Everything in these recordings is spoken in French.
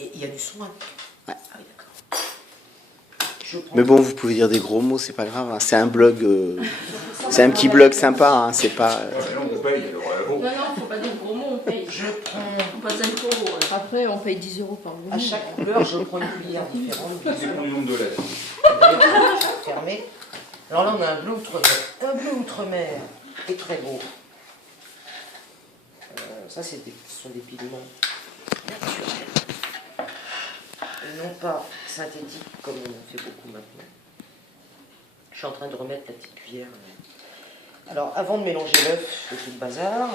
Et il y a du son, hein. Ouais. Ah oui, d'accord. Mais bon, vous pouvez dire des gros mots, c'est pas grave. Hein. C'est un blog, c'est un petit blog sympa. Hein. C'est pas. Non, on paye, alors. Non, faut pas dire gros mots, on paye. Je prends... On passe 5 euros. Après, on paye 10 € par volume. À chaque couleur, je prends une cuillère différente. Ça dépend du nombre de lettres. Fermé. Alors là, on a un bleu outre-mer. Un bleu outre-mer est très beau. Ça, ce sont des pigments naturels. Et non pas synthétiques comme on en fait beaucoup maintenant. Je suis en train de remettre la petite cuillère. Alors, avant de mélanger l'œuf et tout le bazar,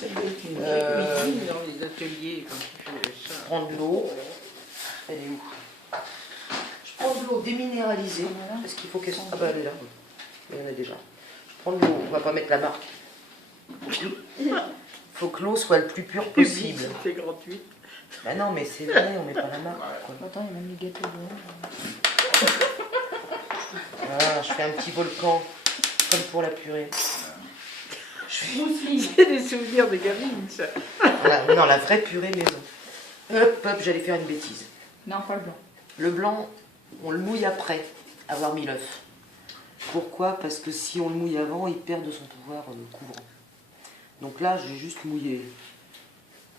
Dans les ateliers, quand tu fais ça. je prends de l'eau. Elle est où? Je prends de l'eau déminéralisée. Parce qu'il faut qu'elle soit... Ah bah elle est là. Il y en a déjà. Je prends de l'eau. On va pas mettre la marque. Il faut que l'eau soit le plus pure possible. C'est gratuit. Bah non, mais c'est vrai, on met pas la marque. Quoi. Attends, il y a même les gâteaux dedans. Voilà, je fais un petit volcan, comme pour la purée. C'est des souvenirs de gamine, ça. Voilà, non, la vraie purée maison. Hop, hop, j'allais faire une bêtise. Non, pas le blanc. Le blanc, on le mouille après avoir mis l'œuf. Pourquoi? Parce que si on le mouille avant, il perd de son pouvoir couvrant. Donc là, je vais juste mouiller.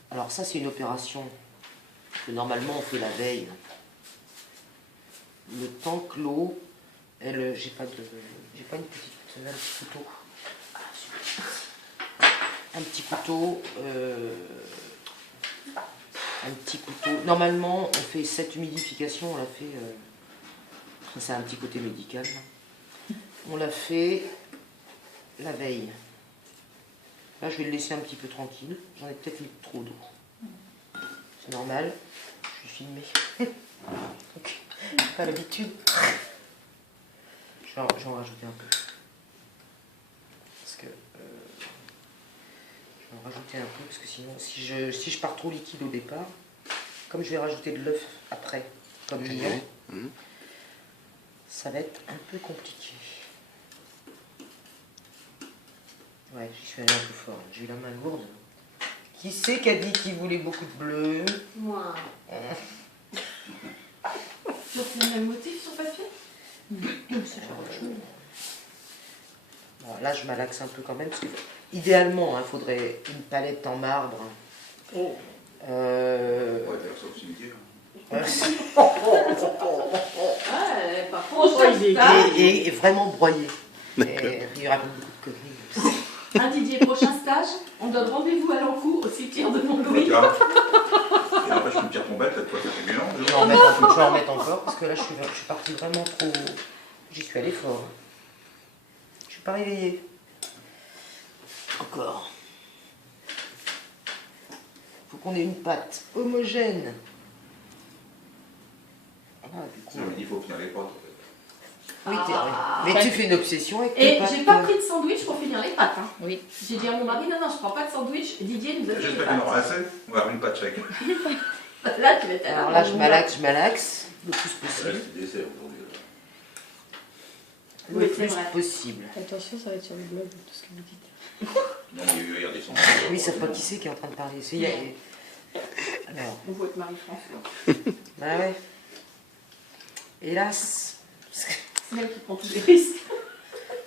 Alors ça, c'est une opération que normalement on fait la veille. Le temps que l'eau, elle, j'ai pas une petite, un petit couteau. Ah, super. Un petit couteau. Normalement, on fait cette humidification, on l'a fait. C'est un petit côté médical. On l'a fait la veille. Là, je vais le laisser un petit peu tranquille. J'en ai peut-être mis trop d'eau. C'est normal. Je suis filmée. Donc, pas l'habitude. Je vais en rajouter un peu. Parce que je vais en rajouter un peu parce que sinon, si je pars trop liquide au départ, comme je vais rajouter de l'œuf après, comme mignon, ça va être un peu compliqué. Ouais, j'y suis allée un peu fort. J'ai eu la main lourde. Qui c'est qui a dit qu'il voulait beaucoup de bleu? Moi. C'est le même motif sur papier? Bon, là, je malaxe un peu quand même. Parce que, idéalement, il faudrait une palette en marbre. On va faire ça au cimetière. Ah, elle est pas prochaine stage. Et vraiment broyé. D'accord. Et il y aura beaucoup de conneries. Un Didier, prochain stage, on donne rendez-vous à l'encours au cimetière de Montlouis. Et après, je peux me dire ton bête, toi, ça fait mélange. Je vais en mettre encore parce que là, je suis partie vraiment trop. J'y suis allée fort. Je suis pas réveillée. Encore. Faut qu'on ait une pâte homogène. Ah, du coup. Il faut finir les pâtes. Oui, mais tu fais une obsession avec tes Et pâtes. j'ai pas pris de sandwich pour finir les pâtes. Hein. Oui. J'ai dit à mon mari, non, je prends pas de sandwich. Didier nous a fait les J'espère qu'il y en pâtes. aura assez. On va avoir une pâte chacun. Là, tu vas être Alors là, je malaxe le plus possible. C'est dessert aujourd'hui. Le Oui, c'est plus vrai. possible. Attention, ça va être sur le blog, tout ce que vous dites. Non, mais il y a des sandwichs. Oui, ça ne savent pas qui c'est qui est en train de parler. Alors, On voit être Marie-François. bah ouais. Hélas. C'est elle qui prend tous les risques.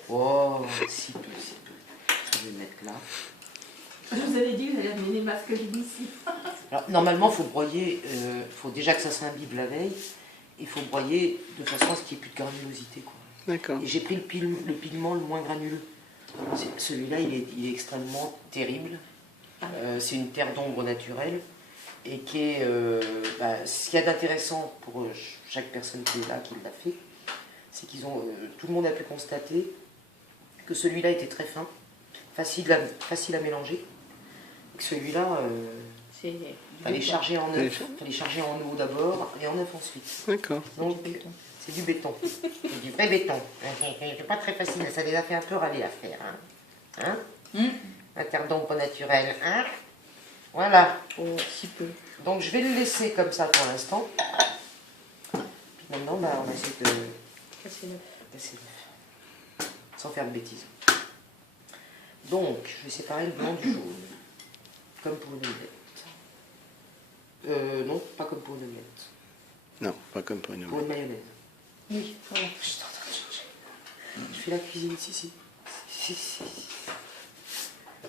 Oh, si peu, si peu. Je vais le mettre là. Je vous avais dit que vous allez amener les masques ici. Alors, normalement, il faut broyer. Faut déjà que ça s'imbibe la veille. Il faut broyer de façon à ce qu'il n'y ait plus de granulosité, quoi. D'accord. Et j'ai pris le pigment le moins granuleux. Celui-là, il est extrêmement terrible. C'est une terre d'ombre naturelle. Et qui est. Ce qu'il y a d'intéressant pour chaque personne qui est là, qui l'a fait, c'est qu'ils ont. Tout le monde a pu constater que celui-là était très fin, facile à mélanger. Et que celui-là, il fallait charger en œuf. Fallait charger en eau d'abord et en œuf ensuite. D'accord. Donc, c'est du béton. C'est du vrai béton. C'est pas très facile, ça les a fait un peu râler à faire. Hein, la terre d'ombre naturelle. Hein, voilà. Oh, si peu. Donc je vais le laisser comme ça pour l'instant. Puis maintenant, on va essayer de Casser l'œuf. casser l'œuf. Sans faire de bêtises. Donc, je vais séparer le blanc du jaune. Comme pour une omelette. Non, pas comme pour une omelette. Non, pas comme pour une Pour omelette. une mayonnaise. Oui, voilà. Je suis en train de changer. Je fais la cuisine, si.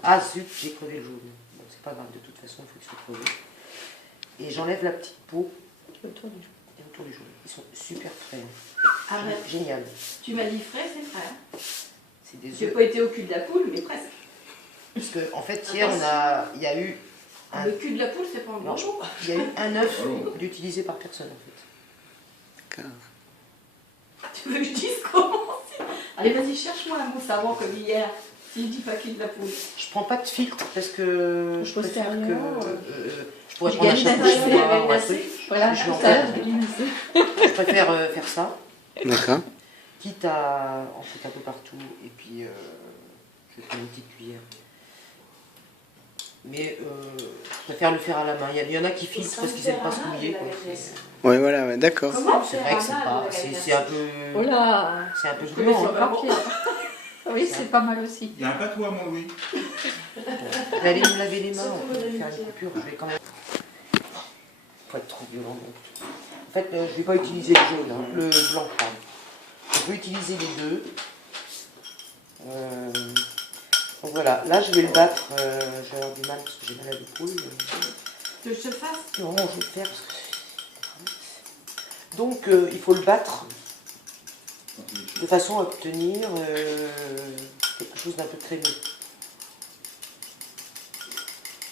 Ah zut, j'ai crevé le jaune. Bon, c'est pas grave, de toute façon, il faut qu'il soit crevé. Et j'enlève la petite peau Autour du jour. et autour du jaune. Ils sont super frais. Hein. Arrête. Génial. Tu m'as dit frais, c'est frais. Hein. C'est des J'ai œufs. pas été au cul de la poule, mais presque. Parce que, en fait, hier, il y a eu Le cul de la poule, c'est pas un Non. bon jour. il y a eu un œuf d'utilisé par personne, en fait. D'accord. Tu veux que je dise comment c'est? Allez, vas-y, cherche-moi un mot savant comme hier. Si je dis pas cul de la poule. Je prends pas de filtre parce que je préfère que... Postérieurement, je pourrais j'ai prendre un gagné chapeau d'intérêt chinois avec ou un la truc. Voilà, Je tout l'en à fais. l'heure, je l'ai laissé. Je préfère faire ça, D'accord. quitte à en foutre un peu partout, et puis je vais prendre une petite cuillère. Mais je préfère le faire à la main. Il y en a qui filtrent parce qu'ils n'aiment pas se mouiller. Quoi. Oui, voilà, ouais, d'accord. Comment C'est vrai que c'est pas... C'est un peu... Oh là, C'est un peu je peux mettre gluant. sur Hein. le papier. Oui, c'est pas mal aussi. Il y a un patois, mon Louis. Vous allez me laver les mains, on va faire une coupure. Je vais quand même... Faut être trop violent. Donc. En fait, je ne vais pas utiliser le jaune, hein, le blanc, pardon. Je vais utiliser les deux. Donc voilà, là je vais le battre. Je vais avoir du mal parce que j'ai mal à l'épaule. Que je te le fasse? Non, je vais le faire parce que... Donc il faut le battre de façon à obtenir quelque chose d'un peu crémeux.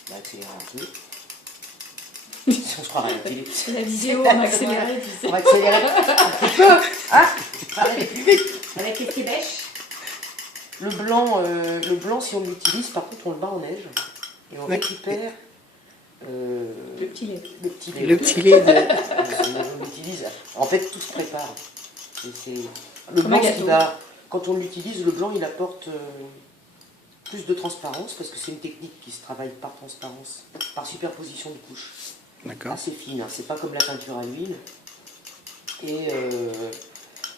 On va accélérer un peu. Si on se croirait à la télé. La vidéo en accéléré, tu sais. On va accélérer un petit peu. Ah, ça va aller plus vite. Avec les bêches. Le blanc, si on l'utilise, par contre, on le bat en neige. Et on récupère Le petit lait. le petit lait. Le petit lait de... On l'utilise. En fait, tout se prépare. Le Comme blanc, un gâteau. quand on l'utilise, le blanc, il apporte plus de transparence, parce que c'est une technique qui se travaille par transparence, par superposition de couches. D'accord. Assez fine, hein. C'est pas comme la peinture à l'huile. Et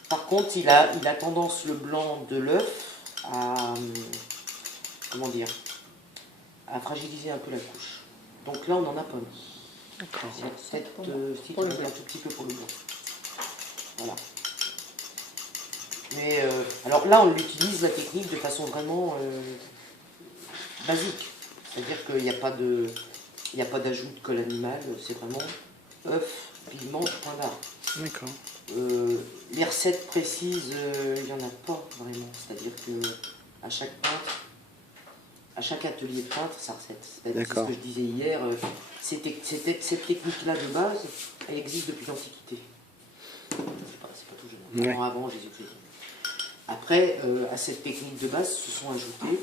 par contre, il a tendance, le blanc de l'œuf, à fragiliser un peu la couche. Donc là, on n'en a pas mis. D'accord. Peut-être pour un tout petit peu pour le blanc. Voilà. Mais alors là, on l'utilise, la technique, de façon vraiment basique. C'est-à-dire qu'il n'y a pas d'ajout de colle animale, c'est vraiment œuf, piment, point barre. D'accord. Les recettes précises, il n'y en a pas vraiment. C'est-à-dire que à chaque peintre, à chaque atelier de peintre, sa recette. C'est ce D'accord. que je disais hier. Cette technique-là de base, elle existe depuis l'Antiquité. C'est pas tout jeune. Ouais. Avant Jésus-Christ. Après, à cette technique de base se sont ajoutés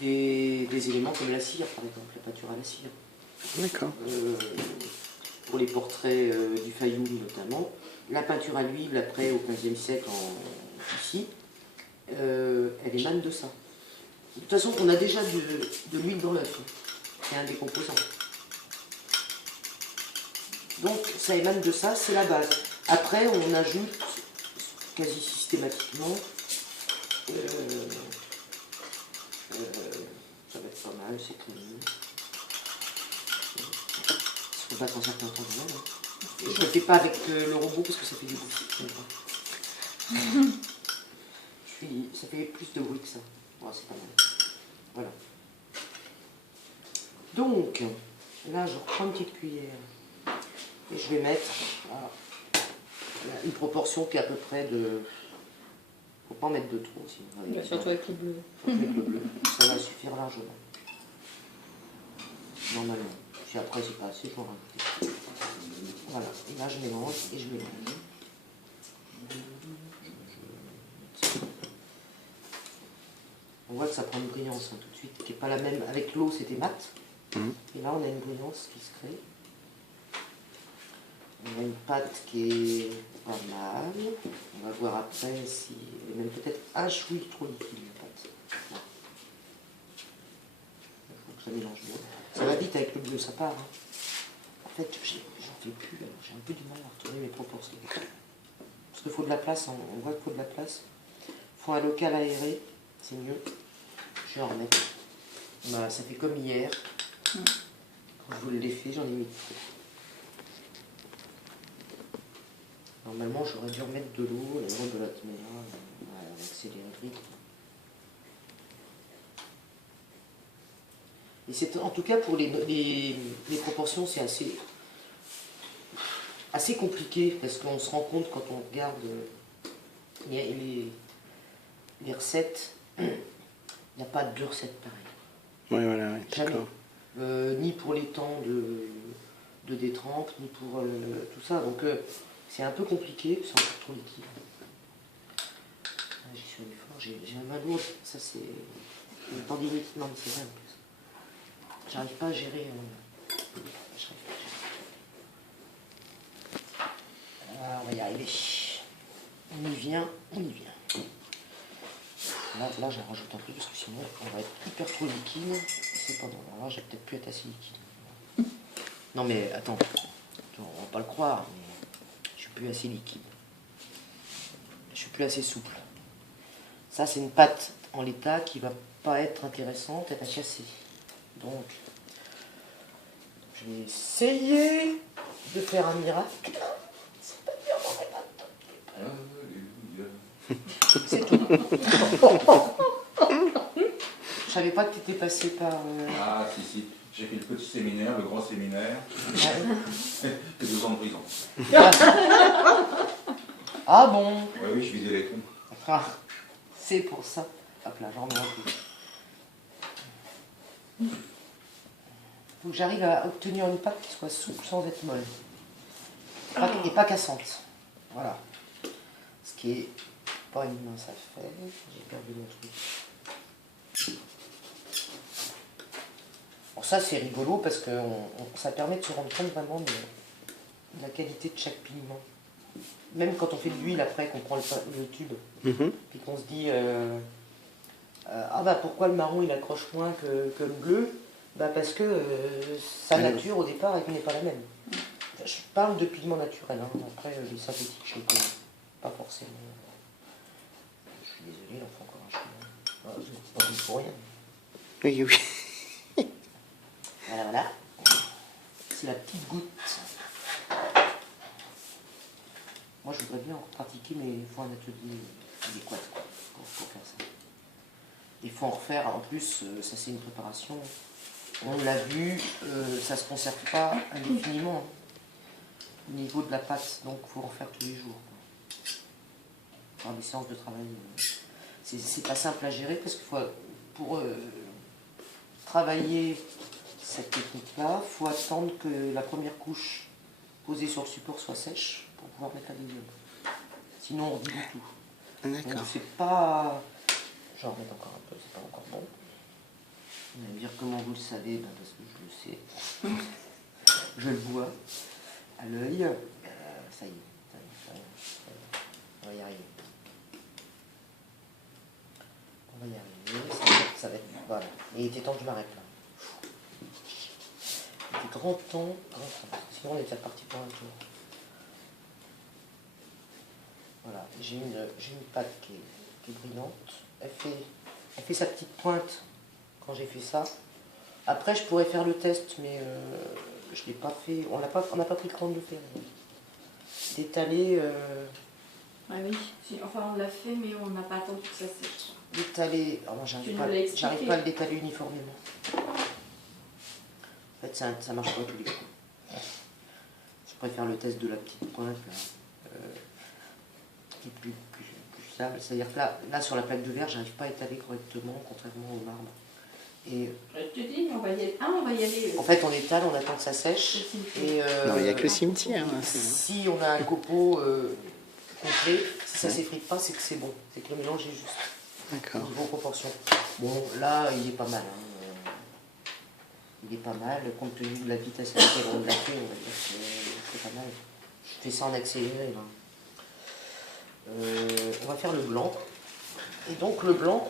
des éléments comme la cire, par exemple, la peinture à la cire. D'accord. Pour les portraits du Fayoum notamment. La peinture à l'huile, après, au XVe siècle, ici, elle émane de ça. De toute façon, on a déjà de l'huile dans l'œuf. Hein. C'est un des composants. Donc, ça émane de ça, c'est la base. Après, on ajoute quasi systématiquement... ça va être pas mal, c'est crémeux. Il faut battre en certain temps de même. Je ne le fais pas avec le robot parce que ça fait du bruit. Ça fait plus de bruit que ça. Ouais, c'est pas mal. Voilà. Donc, là, je reprends une petite cuillère. Et je vais mettre une proportion qui est à peu près de... Faut pas en mettre de trop, sinon. Surtout avec le bleu. Avec le bleu. Ça va suffire largement. Normalement. Si après c'est pas assez, je vais en rajouter. Voilà. Et là je mélange et je mélange. On voit que ça prend une brillance hein, tout de suite, qui n'est pas la même. Avec l'eau c'était mat. Et là on a une brillance qui se crée. On a une pâte qui est pas mal. On va voir après si elle est même peut-être un chouï trop liquide la pâte. Voilà. Il faut que ça mélange bien. Ça va vite avec le bleu, ça part. Hein. En fait, j'en fais plus, alors j'ai un peu du mal à retrouver mes proportions. Parce qu'il faut de la place, on voit qu'il faut de la place. Il faut un local aéré, c'est mieux. Je vais en remettre. Bah, ça fait comme hier. Quand je vous l'ai fait, j'en ai mis trop. Normalement, j'aurais dû remettre de l'eau, et de la caméra, l'accélératrice. Et c'est en tout cas pour les proportions, c'est assez compliqué parce qu'on se rend compte quand on regarde les recettes, il n'y a pas deux recettes pareilles. Oui, voilà, ouais, Jamais. d'accord. Ni pour les temps de détrempe, ni pour tout ça. Donc c'est un peu compliqué, c'est encore trop liquide. J'y suis allé fort, j'ai la main lourde, ça c'est une tendinite, non mais c'est vrai en plus. J'arrive pas à gérer. Ah, on va y arriver. On y vient, on y vient. Là, j'en rajoute un peu parce que sinon, on va être hyper trop liquide. C'est pas bon. Alors là, j'ai peut-être plus être assez liquide. Non, mais attends, on va pas le croire, mais je suis plus assez liquide. Je suis plus assez souple. Ça, c'est une pâte en l'état qui va pas être intéressante à chasser. Donc, je vais essayer de faire un miracle. C'est pas dur dans mes pattes. C'est tout. Je savais pas que tu étais passé par... Ah, si. J'ai fait le petit séminaire, le grand séminaire. Et 2 ans de prison. Ah bon? Oui, je visais les trompes. Ah, c'est pour ça. Hop là, j'en remets un peu. Faut que j'arrive à obtenir une pâte qui soit souple sans être molle. Et pas cassante. Voilà. Ce qui est pas une mince affaire. J'ai perdu mon truc. Bon, ça c'est rigolo parce que ça permet de se rendre compte vraiment de la qualité de chaque pigment. Même quand on fait de l'huile après, qu'on prend le tube, puis qu'on se dit ah bah pourquoi le marron il accroche moins que le bleu? Bah parce que sa nature au départ elle n'est pas la même. Je parle de pigments naturels, hein. Après les synthétiques je les connais pas forcément. Je suis désolé, il en faut encore un chemin. Voilà, je ne pas dit pour rien. Oui. Voilà. C'est la petite goutte. Moi je voudrais bien en pratiquer, mais il faut un atelier adéquat pour faire ça. Il faut en refaire, en plus, ça c'est une préparation. On l'a vu, ça ne se conserve pas indéfiniment au niveau de la pâte, donc il faut en faire tous les jours. Faire des séances de travail. C'est pas simple à gérer parce que pour travailler cette technique-là, il faut attendre que la première couche posée sur le support soit sèche pour pouvoir mettre la deuxième. Sinon on dit du tout. D'accord. Donc c'est pas... Je vais en remettre encore un peu, c'est pas encore bon. Vous allez me dire comment vous le savez, ben parce que je le sais. Je le vois à l'œil. Ça y est, on va y arriver. On va y arriver, ça va être... Voilà. Et il était temps que je m'arrête là. Il était grand temps, sinon on est déjà parti pour un tour. Voilà, j'ai une pâte qui est brillante. Elle fait sa petite pointe quand j'ai fait ça. Après, je pourrais faire le test, mais je ne l'ai pas fait. On n'a pas pris le temps de le faire. D'étaler. Ah oui, enfin on l'a fait, mais on n'a pas attendu que ça sèche. D'étaler. Alors moi, j'arrive pas à le détaler uniformément. En fait, ça marche pas tous les coups. Je préfère le test de la petite pointe, là, qui est plus stable. C'est-à-dire que là, sur la plaque de verre, j'arrive pas à étaler correctement, contrairement au marbre. Et je te dis, on va y aller. Ah, on va y aller. En fait, on étale, on attend que ça sèche. Et, non, il n'y a que le cimetière. Hein, si on a un copeau complet, si ça ne s'effrite pas, c'est que c'est bon. C'est que le mélange est juste. D'accord. Au niveau proportion. Bon, là, il est pas mal. Hein. Il est pas mal. Compte tenu de la vitesse à laquelle on l'a fait, on va dire que c'est pas mal. Je fais ça en accéléré. Là. On va faire le blanc. Et donc, le blanc,